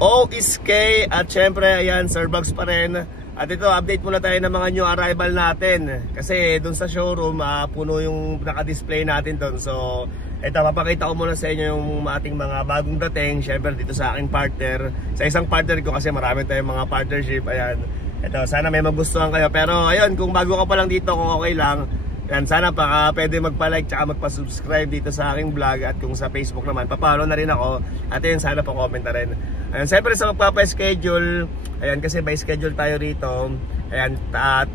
OSK at syempre ayan, Sir Bugs pa rin. At ito, update muna tayo ng mga new arrival natin. Kasi dun sa showroom, puno yung naka-display natin dun. So, ito, papakita ko muna sa inyo yung ating mga bagong dating. Syempre dito sa aking partner. Sa isang partner ko kasi marami tayong mga partnership. Ayan. Ito, sana may magustuhan kayo. Pero ayun, kung bago ka pa lang dito, kung okay lang, yan, sana pa pwede magpa-like tsaka magpa-subscribe dito sa aking vlog. At kung sa Facebook naman, papalo na rin ako. At yun, sana pa-comment na rin. Ayan, siyempre sa magpapa-schedule, ayan, kasi by schedule tayo rito. Ayan,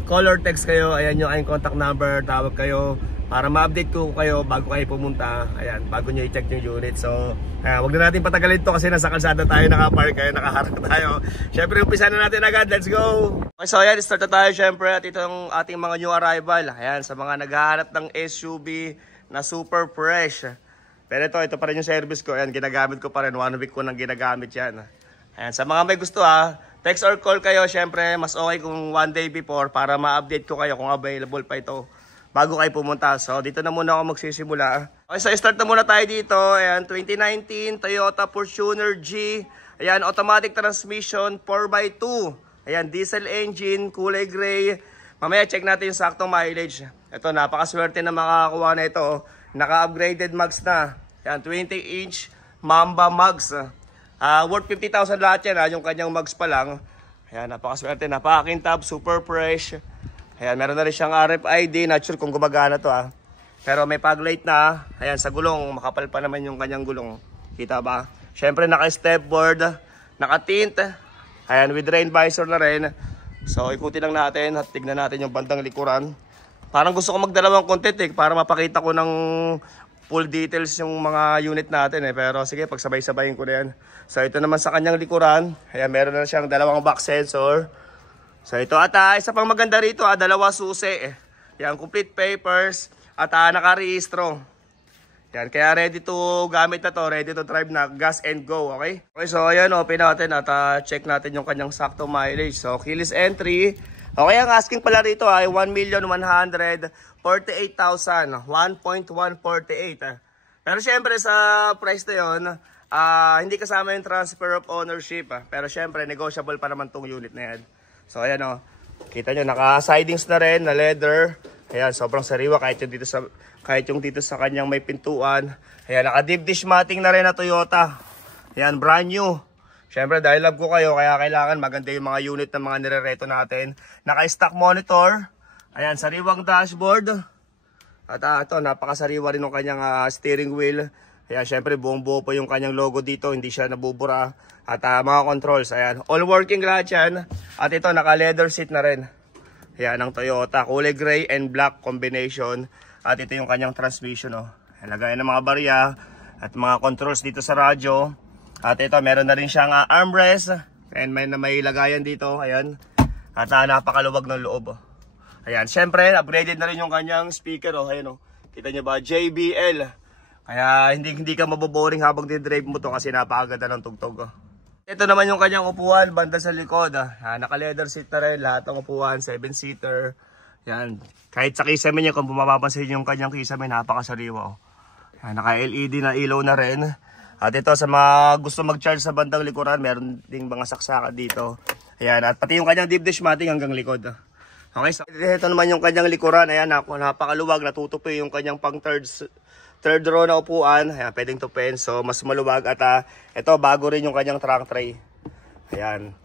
color text kayo, ayan yung aking contact number, tawag kayo para ma-update ko kayo bago kayo pumunta. Ayan, bago nyo i-check yung unit. So, wag na natin patagalin ito kasi nasa kalsada tayo nakapark, kaya nakaharap tayo. Siyempre, umpisa na natin agad, let's go! Okay, so ayan, start na tayo siyempre at ito yung ating mga new arrival. Ayan, sa mga naghahanap ng SUV na super fresh. Pero ito pa rin yung service ko. Ayan, ginagamit ko pa rin. 1 week ko nang ginagamit yan. Ayan, sa mga may gusto text or call kayo. Siyempre, mas okay kung 1 day before para ma-update ko kayo kung available pa ito bago kayo pumunta. So, dito na muna ako magsisimula. Okay, so start na muna tayo dito. Ayan, 2019 Toyota Fortuner G. Ayan, automatic transmission 4x2. Ayan, diesel engine, kulay gray. Mamaya check natin yung saktong mileage. Ito, napakaswerte na makakakuha na ito. Naka-upgraded mags na. Yan, 20-inch Mamba mags. Worth 50,000 lahat yan. Yung kanyang mags pa lang. Ayan, napakaswerte. Napakakintab, super fresh. Ayan, meron na rin siyang RFID. Not sure kung gumagana to Pero may paglight na. Ayan, sa gulong. Makapal pa naman yung kanyang gulong. Kita ba? Siyempre, naka-stepboard. Naka-tint. Ayan, with rain visor na rin. So, ikutin lang natin at tignan natin yung bandang likuran. Parang gusto ko magdalawang content para mapakita ko ng full details yung mga unit natin Pero sige, pagsabay-sabayin ko na yan. So ito naman sa kanyang likuran. Ayan, meron na siyang dalawang back sensor. So ito at isa pang maganda rito, dalawa susi. Yan, complete papers at nakarehistro. Yan, kaya ready to gamit na to, ready to drive na, gas and go, okay? Okay, so ayan, open natin at check natin yung kanyang sakto mileage. So keyless entry. Okay, ang asking pala rito ay 1,148,000, 1.148. Pero syempre sa price na yun, hindi kasama yung transfer of ownership. Pero syempre, negotiable pa naman tong unit na yan. So ayan kita nyo, naka-sidings na rin, na leather. Ayan, sobrang sariwa kahit yung dito sa kanyang may pintuan. Ayan, naka-deep dish matting na rin na Toyota. Ayan, brand new. Siyempre, dahil love ko kayo, kaya kailangan maganda yung mga unit ng mga nirereto natin. Naka-stock monitor. Ayan, sariwang dashboard. At ito, napakasariwa rin ng kanyang steering wheel. Ayan, siyempre, buong buo po yung kanyang logo dito. Hindi siya nabubura. At mga controls, ayan. All working lahat yan. At ito, naka-leather seat na rin. Ayan, ang Toyota. Kulay gray and black combination. At ito yung kanyang transmission. Ayan, lagayan ng mga barya. At mga controls dito sa radyo. At ito, meron na rin siyang armrest. And may lagayan dito. Ayan. At napakaluwag ng loob. Ayan. Siyempre, upgraded na rin yung kanyang speaker. Ayan. Kita nyo ba? JBL. Kaya hindi ka maboboring habang dinrive mo to kasi napakaganda ng tugtog. Ito naman yung kanyang upuan. Banda sa likod. Naka-leather seat na rin. Lahat ng upuan. 7-seater. Ayan. Kahit sa kisame niya, kung bumapapansin yung kanyang kisame, napakasariwa. Naka-LED na ilaw na rin. At ito, sa mga gusto mag-charge sa bandang likuran, meron ding mga saksakan dito. Ayan, at pati yung kanyang deep dish matting hanggang likod. Okay, so ito naman yung kanyang likuran. Ayan, napakaluwag, natutupi yung kanyang pang third row na upuan. Ayan, pwedeng tupin, so mas maluwag. At ito, bago rin yung kanyang trunk tray. Ayan.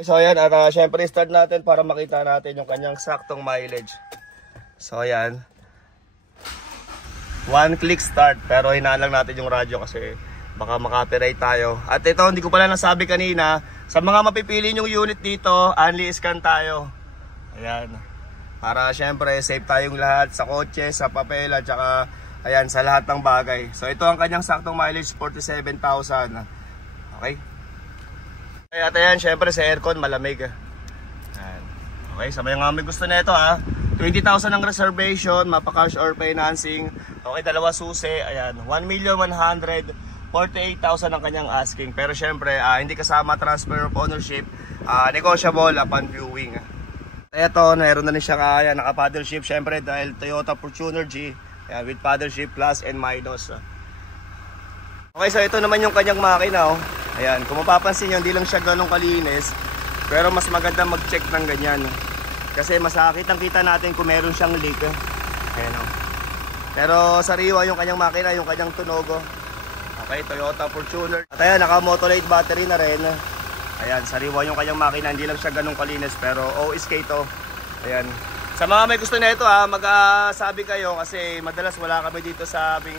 Okay, so ayan, at syempre start natin para makita natin yung kanyang saktong mileage. So ayan. 1 click start, pero hinaan natin yung radyo kasi baka makapiright tayo. At ito, hindi ko pala nasabi kanina, sa mga mapipili yung unit dito, only scan tayo. Ayan. Para syempre safe tayong lahat sa kotse, sa papel, at saka ayan, sa lahat ng bagay. So ito ang kanyang saktong mileage, 47,000. Okay? At ayan, syempre sa aircon, malamig. Ayan. Okay, sa mga may gusto na ito 20,000 ang reservation, mapa-cash or financing. Okay, dalawa susi. Ayan, 1,148,000 ang kanyang asking. Pero syempre, hindi kasama transfer of ownership. Negotiable upon viewing. Ito, meron na rin siya naka-paddle shift. Syempre, dahil Toyota Fortuner G. Ayan, with paddle shift plus and minus. Okay, so ito naman yung kanyang makina. Ayan, kung mapapansin nyo, hindi lang siya ganun kalinis. Pero mas maganda mag-check ng ganyan. Kasi masakitang-kita natin kung meron siyang leak. Ayan o. Pero sariwa yung kanyang makina, yung kanyang tunog. Okay, Toyota Fortuner. At ayan, naka-motolate battery na rin. Ayan, sariwa yung kanyang makina. Hindi lang siya ganun kalinis, pero OSK to. Ayan. Sa mga may gusto na ito, mag-sabi kayo kasi madalas wala kami dito sa aming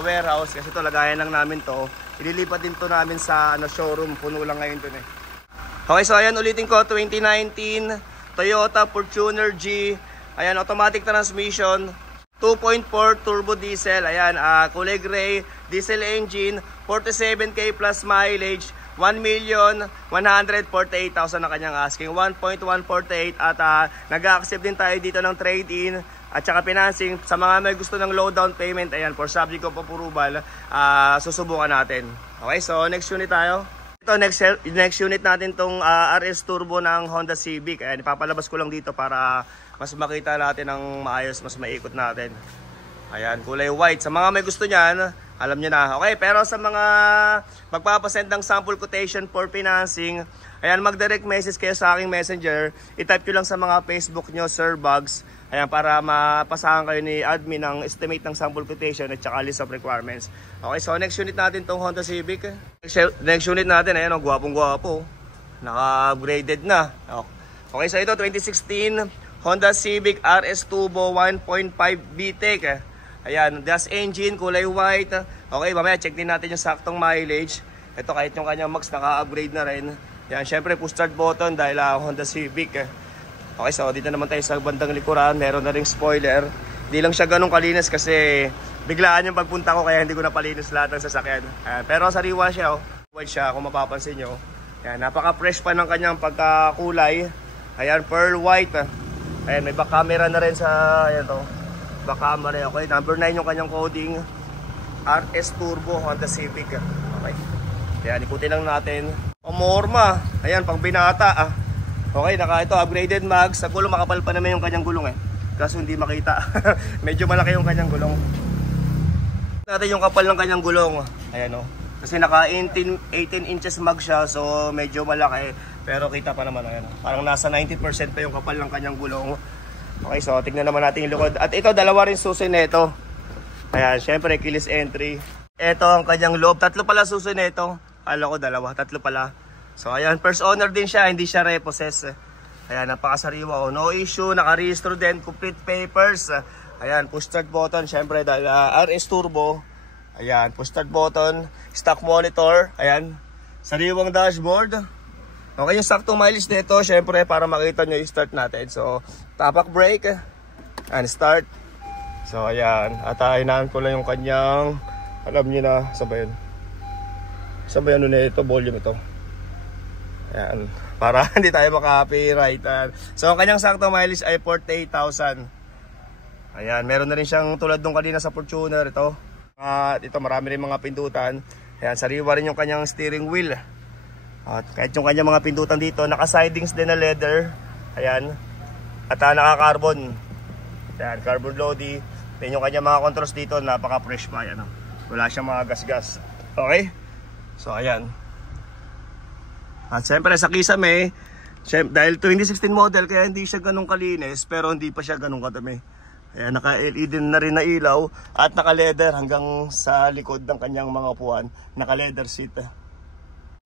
warehouse. Kasi ito, lagayan lang namin to. Ililipat din to namin sa showroom. Puno lang ngayon dun eh. Okay, so ayan, ulitin ko, 2019 Toyota Fortuner G. Ayan, automatic transmission, 2.4 turbo diesel. Ayan, kulay gray, diesel engine, 47k plus mileage, 1,148,000 na kanyang asking, 1.148. At nag-accept din tayo dito ng trade-in at saka financing. Sa mga may gusto ng low down payment, ayan, for subject of approval, susubukan natin. Okay, so next unit tayo. Ito, next unit natin tong RS Turbo ng Honda Civic. Ayan, ipapalabas ko lang dito para mas makita natin ng maayos, mas maikot natin. Ayan, kulay white. Sa mga may gusto niyan, alam niyo na. Okay, pero sa mga magpapasend ng sample quotation for financing, ayan, mag-direct message kayo sa aking messenger. I-type nyo lang sa mga Facebook nyo, Sir Bugs. Ayan, para mapasahan kayo ni admin ng estimate ng sample quotation at saka list of requirements. Okay, so next unit natin tong Honda Civic. Next unit natin, ayan, gwapong-gwapo. Naka-upgraded na. Okay, so ito, 2016 Honda Civic RS Turbo 1.5 VTEC. Ayan, gas engine, kulay white. Okay, mamaya check din natin yung saktong mileage. Ito, kahit yung kanyang max, naka-upgrade na rin. Ayan, syempre, push start button dahil Honda Civic. Okay, so dito naman tayo sa bandang likuran. Meron na ring spoiler. Hindi lang siya ganun kalinis kasi biglaan yung pagpunta ko kaya hindi ko napalinis lahat ng sasakyan. Pero sariwa siya, white siya kung mapapansin nyo. Ayan, napaka-fresh pa ng kanyang pagkakulay. Ayan, pearl white. Ayan, may back camera na rin sa, ayan to, back camera. Okay, number 9 yung kanyang coding. RS Turbo Honda Civic. Okay, ayan, ikutin lang natin. Pamorma, ayan, pang binata. Okay, ito, upgraded mags. Sa gulong, makapal pa naman yung kanyang gulong eh. Kaso hindi makita. Medyo malaki yung kanyang gulong. Natin yung kapal ng kanyang gulong. Ayan o. Kasi naka 18 inches mag siya. So medyo malaki. Pero kita pa naman. Ayan, parang nasa 90% pa yung kapal ng kanyang gulong. Okay, so tignan naman natin yung likod. At ito, dalawa rin susi nito. Ayan, syempre keyless entry. Ito ang kanyang loob. Tatlo pala susi nito. Kala ko dalawa. Tatlo pala. So ayan, first owner din siya, hindi siya repossess. Ayan, napakasariwa. No issue, nakarehistro din, complete papers. Ayan, push start button, syempre dahil RS Turbo. Ayan, push start button, stock monitor. Ayan, sariwang dashboard. Okay, yung saktong mileage nito, syempre para makita nyo yung start natin. So, tapak brake and start. So ayan, at hinaan ko lang yung kanyang, alam nyo na, sabayan ano na ito, volume ito. Ayan, para hindi tayo maka-copyright. So ang kanyang saktong mileage ay 48,000. Ayan, meron na rin siyang tulad nung kanina sa Fortuner ito. Ito marami rin mga pindutan. Ayan, sariwa rin yung kanyang steering wheel. At kahit yung kanyang mga pindutan dito, naka-sidings din na leather. Ayan. At naka-carbon. Ayan, carbon loady. Then yung kanyang mga controls dito, napaka-fresh pa. Ayan, wala siyang mga gas-gas. Okay? So ayan. At syempre sa kisame, dahil 2016 model kaya hindi siya ganun kalinis, pero hindi pa siya ganun kadami. Ayan, naka-LED na rin na ilaw at naka-leather hanggang sa likod ng kanyang mga upuan. Naka-leather seat.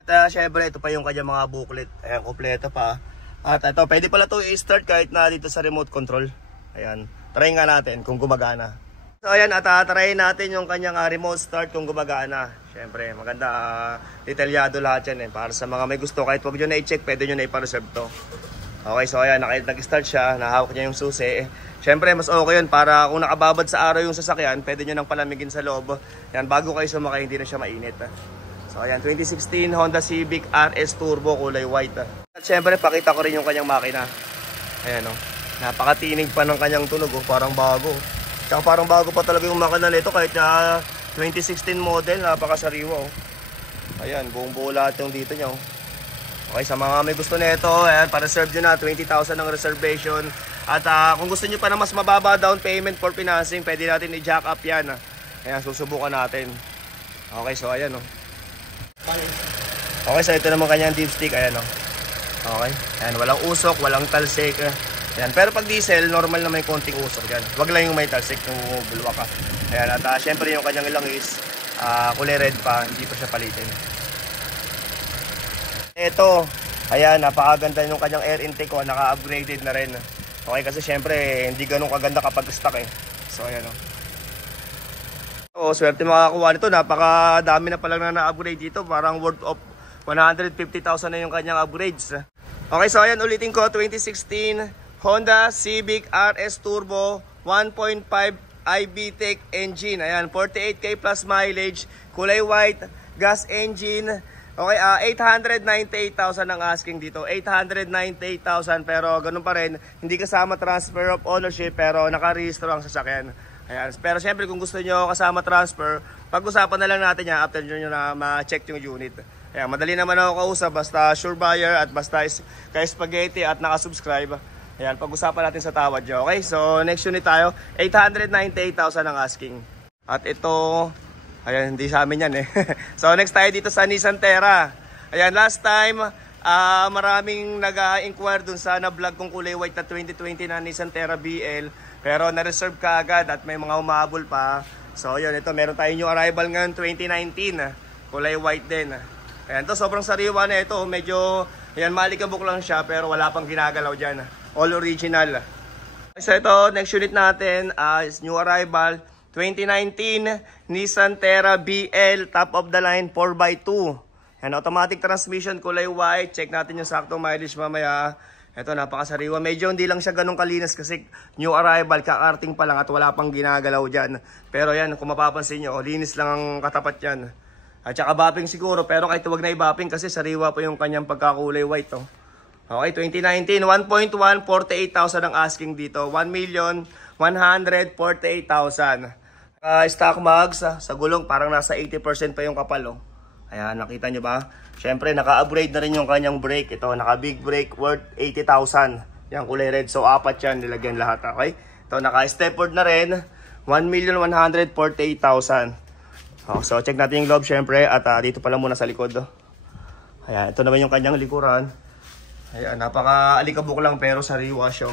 At syempre ito pa yung kanyang mga booklet. Ayan, kompleto pa. At ito, pwede pala ito i-start kahit na dito sa remote control. Ayan, try nga natin kung gumagana. So ayan, at try natin yung kanyang remote start kung gumagana. Siyempre, maganda, detalyado lahat yan eh. Para sa mga may gusto, kahit wag nyo na i-check, pwede nyo na ipareserve to. Okay, so ayan, nag-start siya, nahawak niya yung susi. Siyempre, mas okay yun para kung nakababad sa araw yung sasakyan, pwede nyo nang palamigin sa loob. Yan, bago kayo sumakay, hindi na siya mainit. So ayan, 2016 Honda Civic RS Turbo, kulay white. At siyempre, pakita ko rin yung kanyang makina. Ayan o, napakatinig pa ng kanyang tunog, parang bago. Tsaka parang bago pa talaga yung makina nito kahit na 2016 model, napakasariwa oh. Ayan, buong buo lahat yung dito nyo. Okay, sa mga may gusto nito, ayan, para-reserve nyo na 20,000 ng reservation. At kung gusto nyo pa na mas mababa down payment for financing, pwede natin i-jack up yan. Ayan, susubukan natin. Okay, so ayan oh. Okay, so ito naman kanyang dipstick. Ayan, oh. Okay, ayan, walang usok, walang talsik. Ayan, pero pag diesel, normal na may konting usok dyan. Wag lang yung may talsik, yung bulwa ka. Ayan, at syempre yung kanyang langis, kulay red pa, hindi pa siya palitin. Ito, ayan, napakaganda yung kanyang air intake ko, naka-upgraded na rin. Okay, kasi syempre, hindi ganun kaganda kapag stock eh. So, ayan, oh. So, swerte makakuha nito, napakadami na palang na-upgrade dito, parang worth of 150,000 na yung kanyang upgrades. Okay, so ayan, ulitin ko, 2016 Honda Civic RS Turbo 1.5 iVTEC engine. Ayan, 48k plus mileage, kulay white, gas engine. Okay, 898,000 ang asking dito. 898,000, pero ganun pa rin, hindi kasama transfer of ownership, pero nakarehistro ang sasakyan. Ayan, pero syempre kung gusto nyo kasama transfer, pag-usapan na lang natin yan after nyo na ma-check yung unit. Ayan, madali naman ako kausap, basta sure buyer at basta kay spaghetti at nakasubscribe. Ayan, pag-usapan natin sa tawad nyo. Okay, so next unit tayo, 898,000 ang asking. At ito, ayan, hindi sa amin yan eh. So next tayo dito sa Nissan Terra. Ayan, last time, maraming nag-inquire dun sa na-vlog kong kulay white na 2020 na Nissan Terra BL. Pero na-reserve ka agad at may mga umahabol pa. So yun, ito meron tayo new arrival ngayon 2019. Kulay white din. Ayan, to sobrang sariwa na ito. Medyo, ayan, malikabok lang siya pero wala pang ginagalaw dyan. All original. So ito, next unit natin is new arrival 2019 Nissan Terra BL top of the line 4x2. Ayan, automatic transmission, kulay white. Check natin yung saktong mileage mamaya. Ito, napakasariwa. Medyo hindi lang siya ganun kalinis kasi new arrival, kakarting pa lang at wala pang ginagalaw dyan. Pero yan, kung mapapansin nyo, linis lang ang katapat yan. At saka bapping siguro, pero kahit huwag na i-bapping kasi sariwa pa yung kanyang pagkakulay white. Oh. Okay, 2019, 1.1, 48,000 ang asking dito. 1,148,000. Stock mags, sa gulong parang nasa 80% pa yung kapal. Oh. Ayan, nakita nyo ba? Siyempre, naka-upgrade na rin yung kanyang brake. Ito, naka-big brake worth 80,000. Yan, kulay red. So, apat yan, nilagyan lahat. Okay? Ito, naka-stepward na rin. 1,148,000. Oh, so, check natin yung loob, siyempre. At dito pala muna sa likod. Oh. Ayan, ito naman yung kanyang likuran. Ayan, napaka-alikabok lang pero sariwa siya.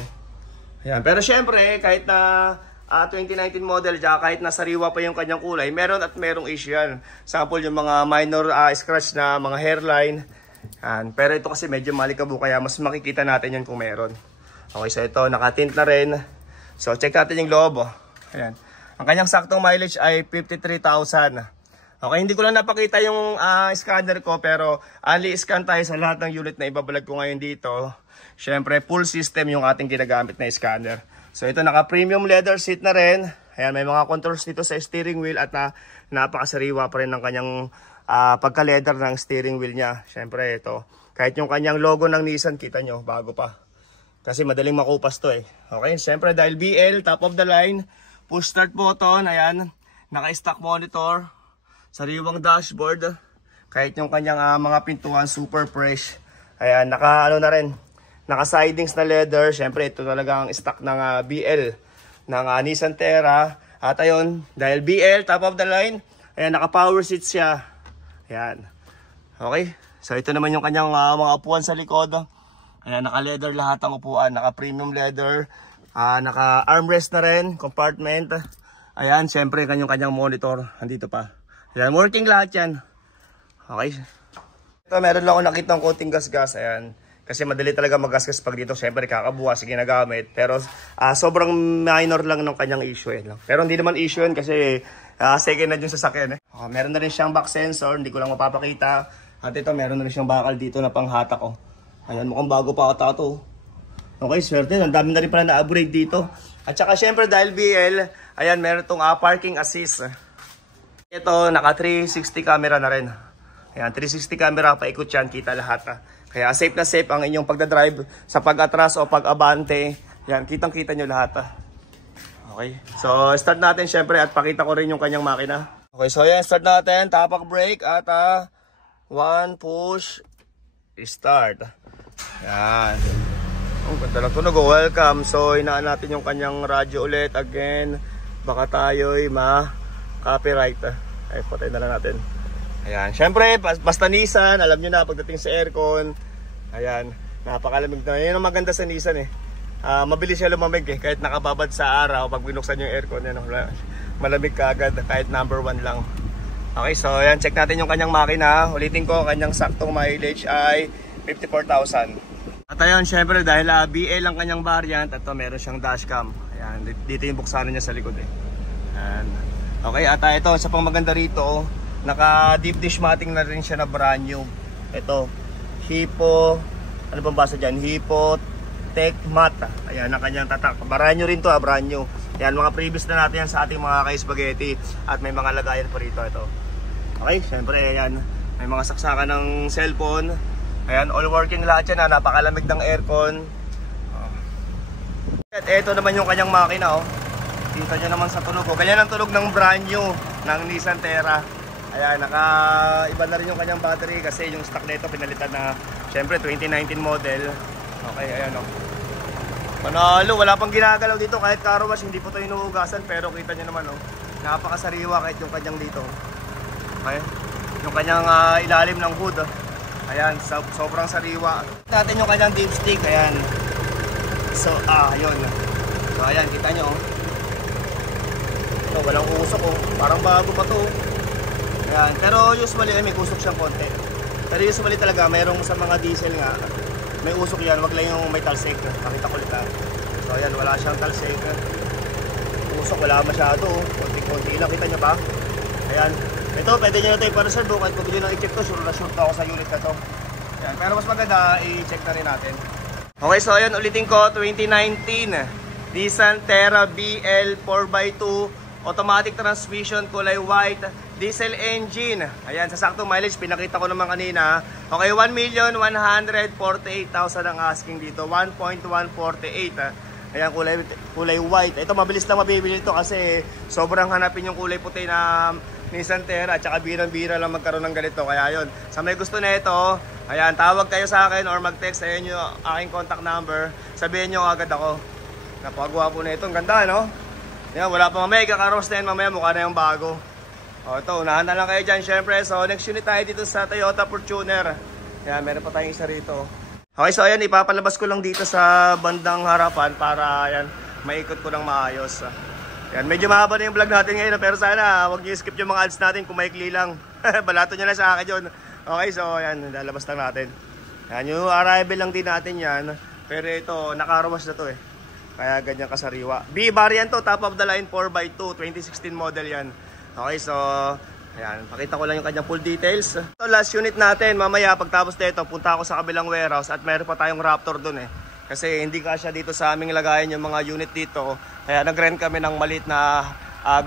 Ayan, pero siyempre, kahit na 2019 model, kahit na sariwa pa yung kanyang kulay, meron at merong issue yan. Sample yung mga minor scratch na mga hairline. Yan. Pero ito kasi medyo malikabok kaya mas makikita natin yan kung meron. Okay, so ito nakatint na rin. So check natin yung loob. Oh. Ayan. Ang kanyang saktong mileage ay 53,000. Okay, hindi ko lang napakita yung scanner ko pero only scan tayo sa lahat ng unit na ibabalag ko ngayon dito. Siyempre full system yung ating ginagamit na scanner. So ito naka premium leather seat na rin. Ayan, may mga controls dito sa steering wheel at napakasariwa pa rin ng kanyang pagka-leather ng steering wheel niya. Siyempre ito, kahit yung kanyang logo ng Nissan, kita nyo, bago pa. Kasi madaling makupas to eh. Okay, siyempre dahil BL, top of the line, push start button, ayan, naka-stock monitor, sariwang dashboard, kahit yung kanyang mga pintuan, super fresh. Ayan, naka-ano na rin. Naka-sidings na leather. Siyempre, ito talaga ang stock ng BL ng Nissan Terra. At ayun, dahil BL, top of the line, ayan, naka-power seat siya. Ayan. Okay. So, ito naman yung kanyang mga upuan sa likod. Ayan, naka-leather lahat ang upuan. Naka-premium leather. Naka-armrest na rin. Compartment. Ayan, siyempre, kanyang monitor. Andito pa. Ayan, working lahat yan. Okay. Ito, meron lang ako nakita ng konting gas-gas. Ayan. Kasi madali talaga magasgas pag dito. Siyempre kakabukas, ginagamit. Pero sobrang minor lang ng kanyang issue. Pero hindi naman issue yan kasi second hand yung sasakyan. Meron na rin siyang back sensor. Hindi ko lang mapapakita. At ito meron na rin siyang bakal dito na panghatak. Ayan, mukhang bago pa ata to. Okay, swerte. Ang dami na rin pala na-upgrade dito. At saka siyempre dahil BL, ayan, meron itong parking assist. Ito, naka 360 camera na rin. Ayan, 360 camera, paikot yan, kita lahat. Kaya safe na safe ang inyong pagdadrive sa pag-atras o pag-abante. Yan, kitang-kita nyo lahat. Okay, so start natin syempre at pakita ko rin yung kanyang makina. Okay, so yan, start natin. Tapak brake at 1 push, start. Yan. Ang ganda lang ito, nag-welcome. So hinaan natin yung kanyang radyo ulit again. Baka tayo'y ma-copyright. Ay, patay na lang natin. Ayan, syempre, basta Nissan, alam nyo na pagdating sa aircon. Ayan, napakalamig na. Yan ang maganda sa Nissan eh. Mabilis siya lumamig eh, kahit nakababad sa araw. Pag binuksan yung aircon, yan, malamig ka agad kahit number 1 lang. Okay, so ayan, check natin yung kanyang makina. Ulitin ko, kanyang saktong mileage ay 54,000. At ayun, syempre dahil BL ang kanyang variant, ito meron siyang dashcam. Ayan, dito yung buksan niya sa likod eh. Ayan. Okay, at ito, sa pang maganda rito, naka deep dish matting na rin siya na brand new. Ito, Hippo, ano bang basa dyan? Hippo Tech Mat. Ayan, ang kanyang tatak. Brand new rin to, brand new. Ayan, mga previous na natin yan sa ating mga ka-spaghetti. At may mga lagayan pa rito, ito. Okay, syempre, ayan, may mga saksakan ng cellphone. Ayan, all working lahat yan, napakalamig ng aircon. At ito naman yung kanyang makina, oh. Kita nyo naman sa tunog, oh. Ganyan ang tunog ng brand new ng Nissan Terra. Ayan, iba na rin yung kanyang battery kasi yung stock nito pinalitan na, syempre, 2019 model. Okay, ayan, oh. Panalo, wala pang ginagalaw dito kahit car wash, hindi po ito inuugasan, pero kita nyo naman, oh. Napakasariwa kahit yung kanyang dito. Okay, yung kanyang ilalim ng hood, oh. Ayan, sobrang sariwa. Natin yung kanyang dipstick, ayan. So, ayun. So, ayan, kita nyo, oh. So, walang usok, oh. Parang bago pa to. Ayan, pero usually may usok siyang konti. Pero usually talaga, mayroong sa mga diesel nga, may usok yan, wag lang yung may talsik. Pakita ko ulit, ha. So, ayan, wala siyang talsik. Usok, wala masyado, oh. Konti-konti lang, kita nyo ba? Ayan. Ito, pwede nyo na ito ipareserve, kahit pabili nang i-check to, sure na ako sa unit na to. Ayan, pero mas maganda, i-check na rin natin. Okay, so ayan, ulitin ko, 2019 Nissan Terra BL 4x2, automatic transmission, kulay white, diesel engine. Ayan, sa saktong mileage, pinakita ko naman kanina. Okay, 1,148,000 ang asking dito, 1.148. Ayan, kulay white. Ito, mabilis lang mabibili ito kasi sobrang hanapin yung kulay puti na Nissan Terra, tsaka birang-bira lang magkaroon ng ganito. Kaya yun, sa may gusto na ito, ayan, tawag kayo sa akin or mag-text, ayan yung aking contact number. Sabihin nyo agad ako. Napagawa po na ito, ang ganda, no? Ayan, wala pa mamaya, kakaros na yan mamaya, mukha na yung bago. O ito, unahan na lang kayo dyan, syempre. So next unit tayo dito sa Toyota Fortuner. Ayan, meron pa tayong isa rito. Okay, so ayan, ipapalabas ko lang dito sa bandang harapan para, ayan, maikot ko ng maayos. Yan, medyo mahaba na yung vlog natin ngayon, pero sana huwag nyo skip yung mga ads natin kung maikli lang. Balato nyo na sa akin yun. Okay, so yan, lalabas lang natin. Yan, yung arrival lang din natin yan. Pero ito, nakarawas na to eh. Kaya ganyan kasariwa. B variant to, top of the line 4x2, 2016 model yan. Okay, so ayan, pakita ko lang yung kanyang full details. So last unit natin, mamaya pagtapos nito, punta ako sa kabilang warehouse at meron pa tayong Raptor dun eh. Kasi hindi kasya dito sa aming lagayan yung mga unit dito. Kaya nag-rent kami ng maliit na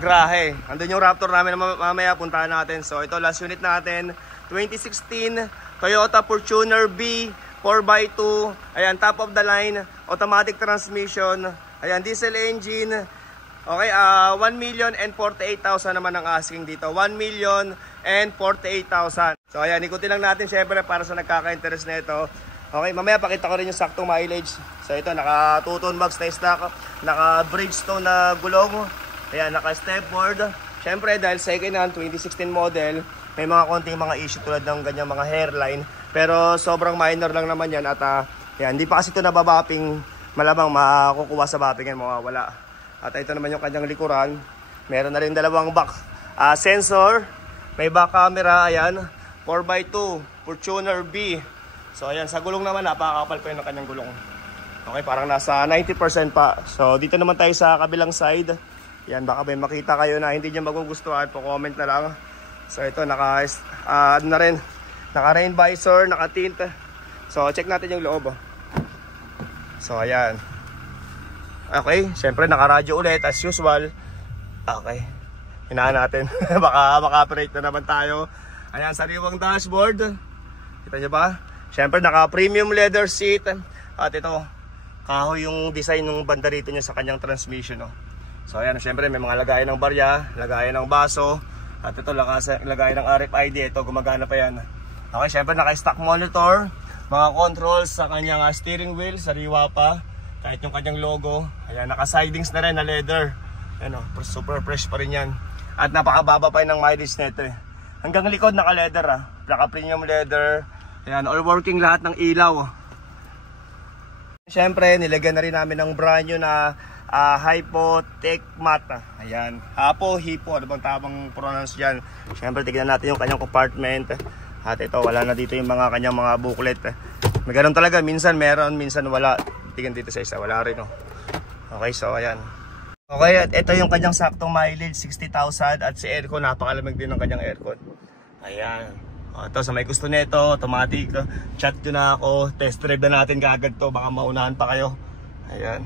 grahe. Andun yung Raptor namin na mamaya puntahan natin. So ito last unit natin, 2016 Toyota Fortuner B 4x2. Ayan, top of the line, automatic transmission. Ayan, diesel engine. Okay, 1,048,000 naman ang asking dito. 1,048,000. So ayan, ikutin lang natin syempre para sa nagkaka-interest na ito. Okay, mamaya pakita ko rin yung saktong mileage. So ito, naka 2-tone box na stock, naka Bridgestone na gulong, ayan, naka stepboard. Syempre dahil second hand, 2016 model, may mga konting mga issue tulad ng ganyang mga hairline. Pero sobrang minor lang naman yan at yan, hindi pa kasi ito nababapping, malamang makukuha sa bapping yan, mawawala. At ito naman yung kanyang likuran. Meron na rin dalawang back sensor, may back camera, ayan, 4x2, Fortuner B. So ayan, sa gulong naman, napakakapal pa yun ng kanyang gulong. Okay, parang nasa 90% pa. So dito naman tayo sa kabilang side. Yan, baka may makita kayo na hindi nyo magugustuhan, po-comment na lang. So ito, naka rain visor, naka tint. So check natin yung loob. So ayan. Okay, syempre naka-radyo ulit as usual. Okay, hinaan natin. baka maka-operate na naman tayo. Ayan, sariwang dashboard. Kita nyo ba? Siyempre naka-premium leather seat. At ito, kahoy yung design ng banda rito niya sa kanyang transmission. Oh. So ayan, siyempre may mga lagayan ng barya, lagayan ng baso. At ito, lagayan ng RFID. Ito, gumagana pa yan. Okay, siyempre naka-stock monitor. Mga controls sa kanyang steering wheel, sariwa pa. Kahit yung kanyang logo. Ayan, naka-sidings na rin na leather. Ayan, oh, super fresh pa rin yan. At napakababa pa yun ng mileage nito eh. hanggang likod naka-leather naka-premium leather. Ayan, all working lahat ng ilaw. Siyempre, nilagyan na rin namin ng brand new na Hypo Tech Matte. Ayan, Hypo, ano bang tamang pronounce dyan? Siyempre, tignan natin yung kanyang compartment. At ito, wala na dito yung mga kanyang mga booklet. May ganun talaga, minsan meron, minsan wala. Tignan dito sa isa, wala rin Okay, so ayan. Okay, at ito yung kanyang saktong mileage, 60,000. At si aircon, napakalamig din ng kanyang aircon. Ayan. Ito, sa may gusto nito, automatic. Chat nyo na ako, test drive na natin kaagad to. Baka maunahan pa kayo. Ayan.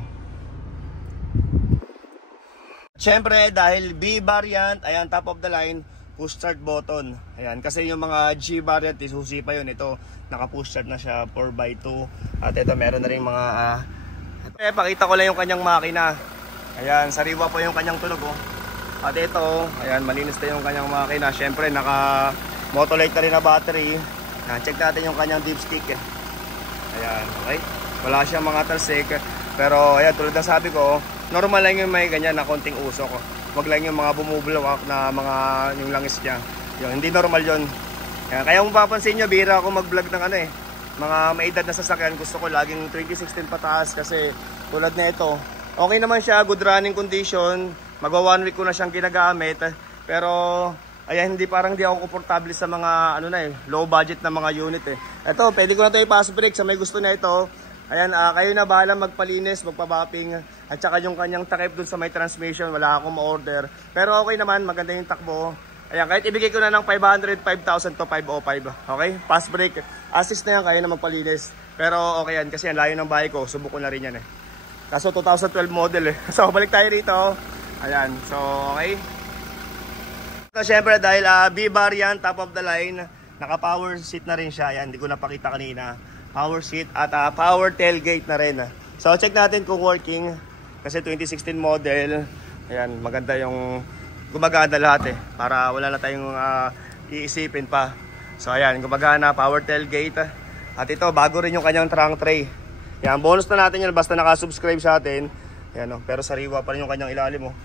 Siyempre, dahil B variant, ayan, top of the line, push start button. Ayan, kasi yung mga G variant, isusi pa yun. Ito, naka push start na siya, 4x2. At ito, meron na rin mga... pakita ko lang yung kanyang makina. Ayan, sariwa po yung kanyang tunog. At ito, ayan, malinis na yung kanyang makina. Siyempre, naka Motolite na rin na battery. Check natin yung kanyang dipstick. Ayan, okay. Wala siyang mga talsik. Pero, ayan, tulad ng sabi ko, normal lang yung may ganyan na konting usok. Wag lang yung mga bumubulawak na mga yung langis niya. Yung, hindi normal yun. Ayan, kaya kung papansin nyo, bihira ako mag-vlog ng mga may edad na sasakyan. Gusto ko laging 2016 pataas kasi tulad na ito. Okay naman siya, good running condition. Magwa 1 week ko na siyang ginagamit. Pero ayan, parang hindi ako komportable sa mga low budget na mga unit Ito, pwede ko na ito i-pass brake sa may gusto na ito. Ayan, kayo na bahala magpalinis, magpa-bopping. At saka yung kanyang takip dun sa may transmission, wala akong ma-order. Pero okay naman, maganda yung takbo. Ayan, kahit ibigay ko na ng 500, 5,000 to 505. Okay, pass brake. Assist na yan, kayo na magpalinis. Pero okay yan, kasi yan, layo ng bahay ko. Subok ko na rin yan Kaso 2012 model So, balik tayo rito. Ayan, so okay. So, syempre dahil B variant, top of the line, naka-power seat na rin siya. Ayan, hindi ko napakita kanina. Power seat at power tailgate na rin. So, check natin kung working. Kasi 2016 model. Ayan, maganda yung gumagana lahat para wala na tayong iisipin pa. So, ayan, gumagana, power tailgate. At ito, bago rin yung kanyang trunk tray. Ayan, bonus na natin yun basta naka-subscribe sa atin. Ayan, pero sariwa pa rin yung kanyang ilalim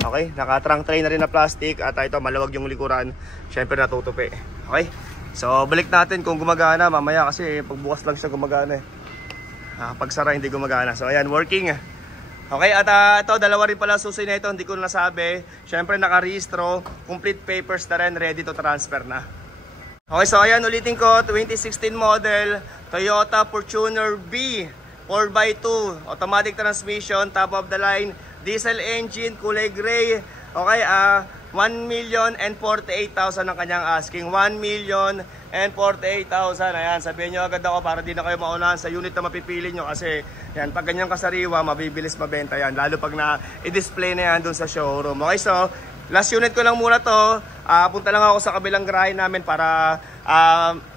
Okay, naka-trunk tray na rin na plastic at ito malawag yung likuran. Syempre natutupi. Okay? So, balik natin kung gumagana mamaya kasi pagbukas lang siya gumagana pag sara hindi gumagana. So, ayan, working. Okay, at ito, dalawa rin pala susi na ito, hindi ko nasabi. Syempre naka-rehistro, complete papers na rin, ready to transfer na. Okay, so ayan, ulitin ko, 2016 model, Toyota Fortuner B, 4x2, automatic transmission, top of the line, diesel engine, kulay gray. Okay, 1,048,000 ang kanyang asking. 1,048,000. Ayan, sabihin nyo agad ako para di na kayo maunahan sa unit na mapipili nyo. Kasi yan, pag ganyan kasariwa, mabibilis mabenta yan. Lalo pag i-display na yan dun sa showroom. Okay, so last unit ko lang muna to. Punta lang ako sa kabilang garahe namin para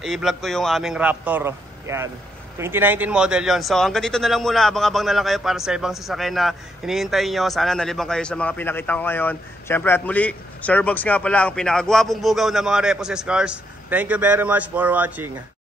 i-vlog ko yung aming Raptor. Yan. 2019 model yon. So hanggang dito na lang muna, abang-abang na lang kayo para sa ibang sasakyan na hinihintay nyo. Sana nalibang kayo sa mga pinakita ko ngayon. Siyempre at muli, Sir Bogs nga pala ang pinakagwapong bugaw ng mga Repossessed cars. Thank you very much for watching.